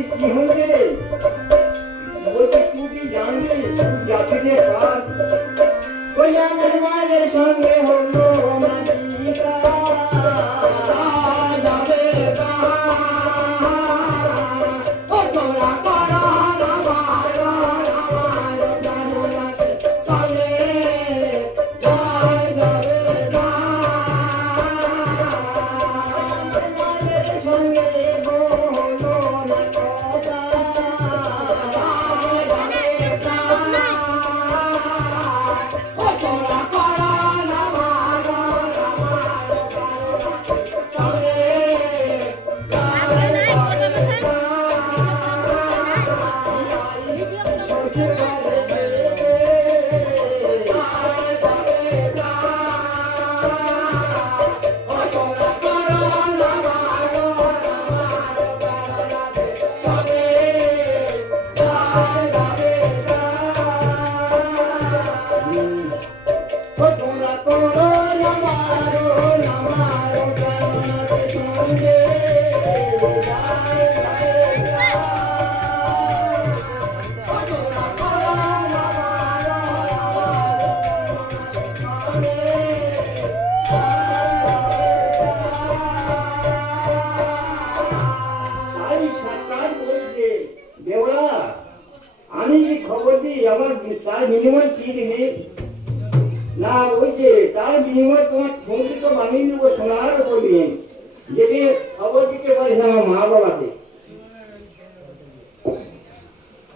কি হয়েছে রে? বলছে তুই কি জানবি যাতে যে কাজ ওই আমার মায়ের সঙ্গে হলো মাদিকা যাবে ও তোমরা করো আমি যে খবর দিই আমার তার বিনিময় কি দিবি না ওই যে তার বিনিময় তোমার ফোনটি তো বানিয়ে নেবো সোনার উপর দিয়ে যেটি খবর দিতে পারিস আমার মা বাবাকে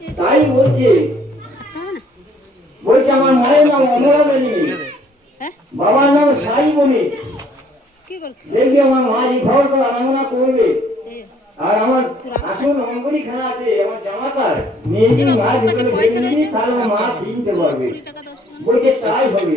তাই বলছে আমার মায়ের নাম অমরা বলি বাবার নাম সাই বলি দেখবি আমার মা এই খবর তো আরাধনা করবে আর আমার আসল অঙ্গলি খানা আছে আমার জামাতার মেয়ে মা ভিতরে তার মা চিনতে পারবে বলছে তাই হবে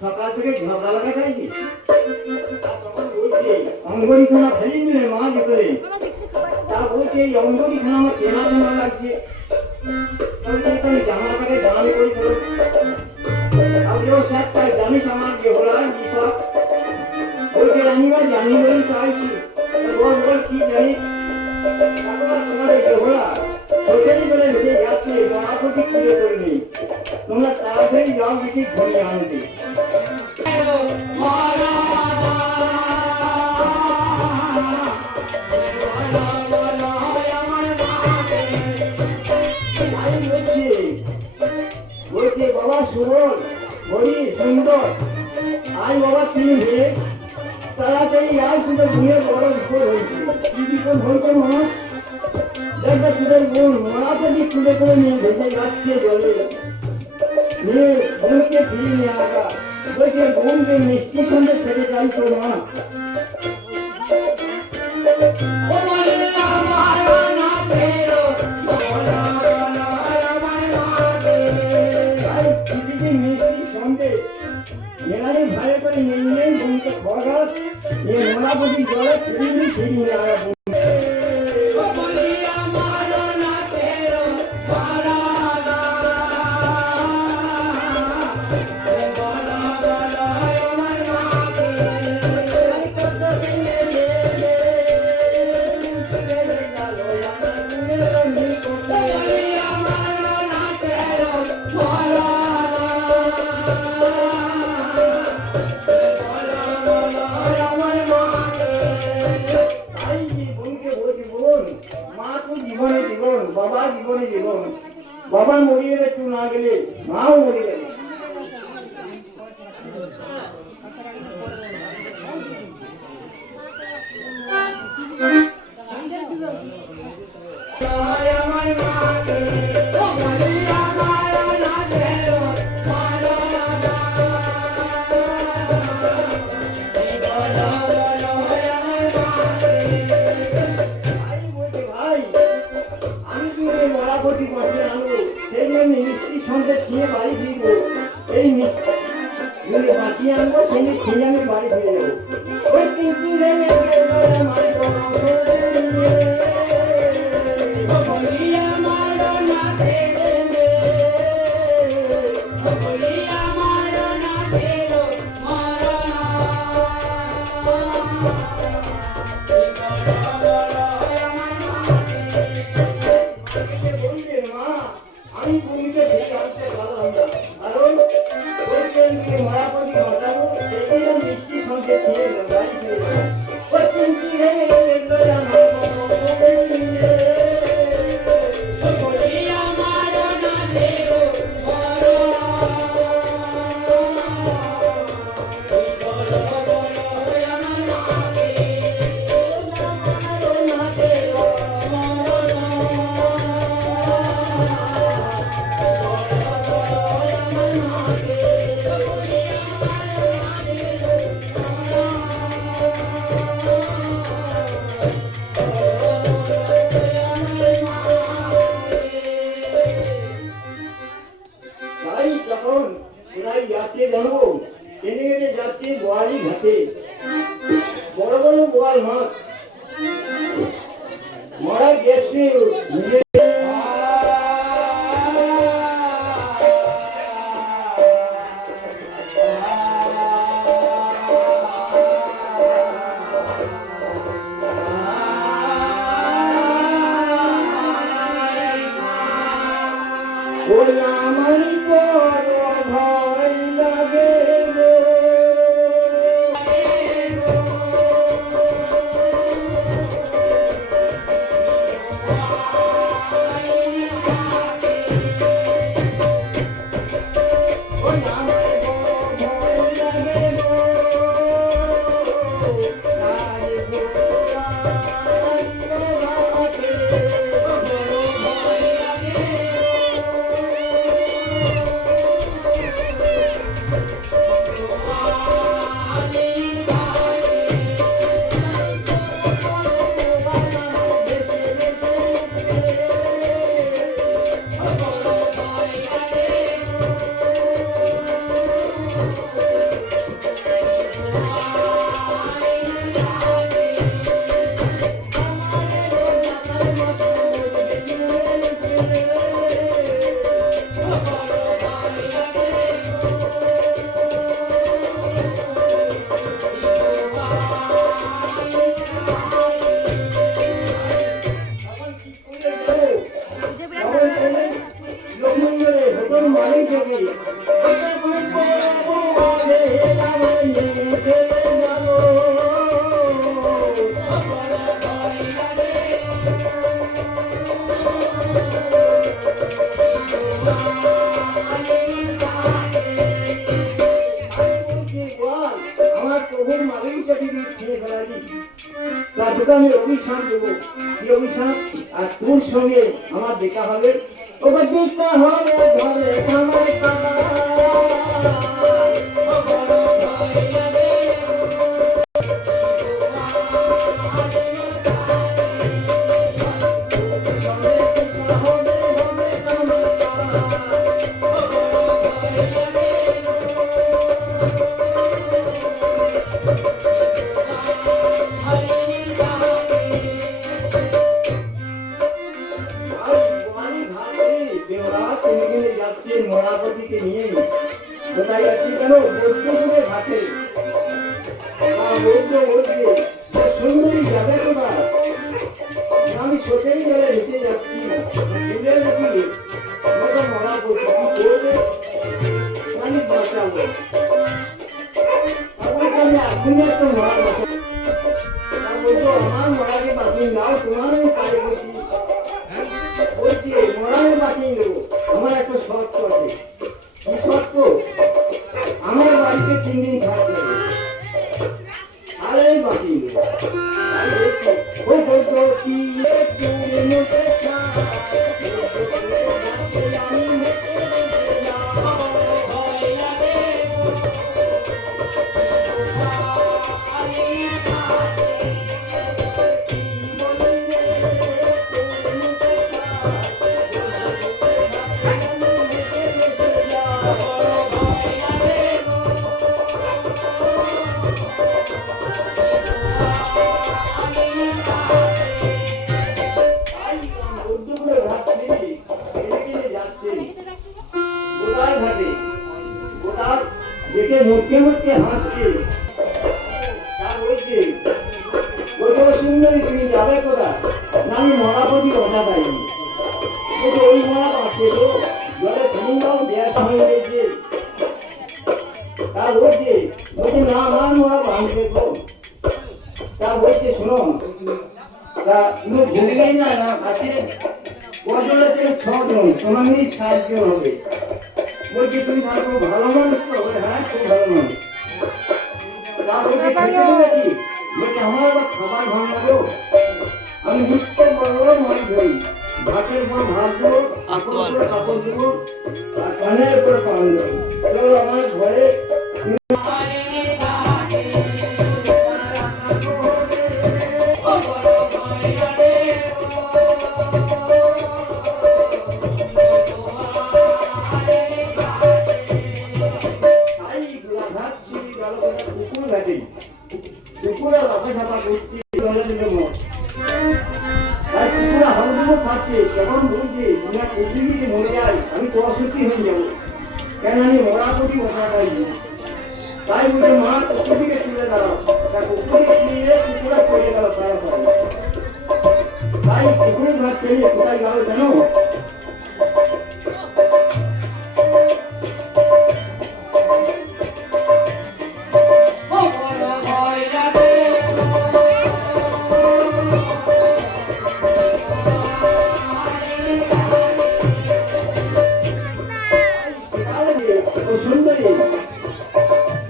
সকাল থেকে ঝগড়া লাগা যায়নি অঙ্গরি খানা ফেলে দিলে মা ভিতরে তা বলছে এই অঙ্গরি খানা আমার কেনা কেনা লাগছে জামাটাকে দান করে তাহলেও স্যার তাই জানিস আমার যে হলার বিপদ বলছে রানিমা জানি বলেই চাইছি বল বল কি জানিস তোমাদের যে হলা হোটেলই বলে ঢুকে যাচ্ছে মহাপতি পুজো করিনি তোমরা তাড়াতাড়ি যাও বেশি ঘুরিয়ে আনতে সুন্দর। আজ বাবা তুমি হে তাড়াতাড়ি আজ তোদের বোনের বড় বিপদ হয়েছে। কি বিপদ হয়েছে মা? দেখ তোদের বোন মরাপতি তুলে করে নিয়ে ভেসে যাচ্ছে জলে। নিয়ে বোনকে ফিরিয়ে নিয়ে আসা বলছে বোনকে মিষ্টি সঙ্গে খেতে চাইতো মা। মেলারে ভালো করে নিয়ে বোনকে খরগাছ নিয়ে মোলাপতি জলে ফিরিয়ে আসা। বাবা জীবনে জীবন বাবা মরিয়ে গেলে তুই না গেলে মাও মরে গেলে। এই বাকি আনবো খেয়ে খেয়ে আমি বাড়ি ফিরে যাবো। ওই কিন্তু আমি পুরীতে ফিরে আসতে পারলাম না, কারণ ওইখানকে মায়াপতি বাঁচাবো এগুলো মিষ্টি সঙ্গে খেয়ে বাড়ি ফিরে যাবো। ওই চিন্তি হয়ে গেল আমার বড় বড় বোয়াল মাছ মরা গেছে আমার ভয় লাগে দিকে খেয়ে ফেলালি তা তোকে আমি অভিশাপ দেবো কি অভিশাপ আর তোর সঙ্গে আমার দেখা হবে ওকে দেখা হবে ধরে কামারে কামা মরাপতিকে নিয়ে কোথায় যাচ্ছি কেন বৌদ্ধপুরে ঘাটে বৌদ্ধ বলছে সুন্দরী যাবে কোথা আমি ছোটেই জলে হেঁটে যাচ্ছি তুলে নাকি মরাপতি কি করবে আমি বাঁচাবো আমি এখনই একটা মরা বলতো আমার মরাকে বাঁচিয়ে দাও তোমার আমি কাজে করছি বলছি মরাকে বাঁচিয়ে দেবো আমার একটা শর্ত আছে কি শর্ত আমার বাড়িতে 3 দিন থাকতে হবে আর এই বাকি ওই বলতো কি মুখে মুখে হাসছে তা বলছে ওই সুন্দরী তুমি যাবে কোথায় না আমি মরাপতি কথা পাইনি ওই মরা পাচ্ছে তো জলে ঠান্ডাও গ্যাস হয়ে গেছে তা বলছে না আমার মরা ভাঙছে তো তা বলছে শোনো তা তুমি ভুলে গেই না আছে কজনের থেকে 6 জন তোমার নিয়ে 7 জন হবে বলছি তুমি থাকো ভালো মানুষ তো হ্যাঁ খুব ভালো মানুষ আমার আবার খাবার ভাঙাবো আমি নিত্য বড় বড় মাছ ধরি ভাতের পর ভাত দেবো কাপড় দেবো আর পানের উপরে পান দেবো আমার ঘরে আমি তো অসুখী হয়ে যাবো কেন আমি মরাপতি বসা পাইনি তাই বলছে মা কুকুরকে তুলে দাঁড়াও কুকুরকে তুলে কুকুরা পড়ে গেল তাই কুকুরের ঘর পেরিয়ে কোথায় গেল জানো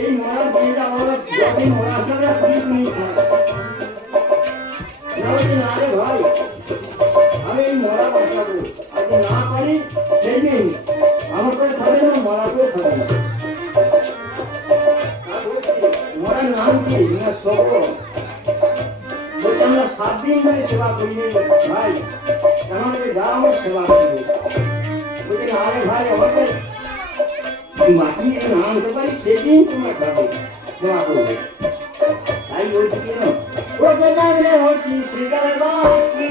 এই মরার দিনটা আমরা যখন মরা আসলে পুলিশ নিয়ে আরে ভাই আমি এই মরা বাঁচাবো আজ না পারি সেই দিন আমার কাছে খাবে না মরাকেও খাবে না মরার নাম কি না সব বলছে আমরা 7 দিন ধরে সেবা করি ভাই আমাকে যা আমার সেবা করবো বলছে আরে ভাই আমাকে মাটি না আনতে পারি সেদিন তোমার খাবে সেবা করবে তাই বলছি কেন ও বেলা রে হচ্ছি শ্রীকার বাকি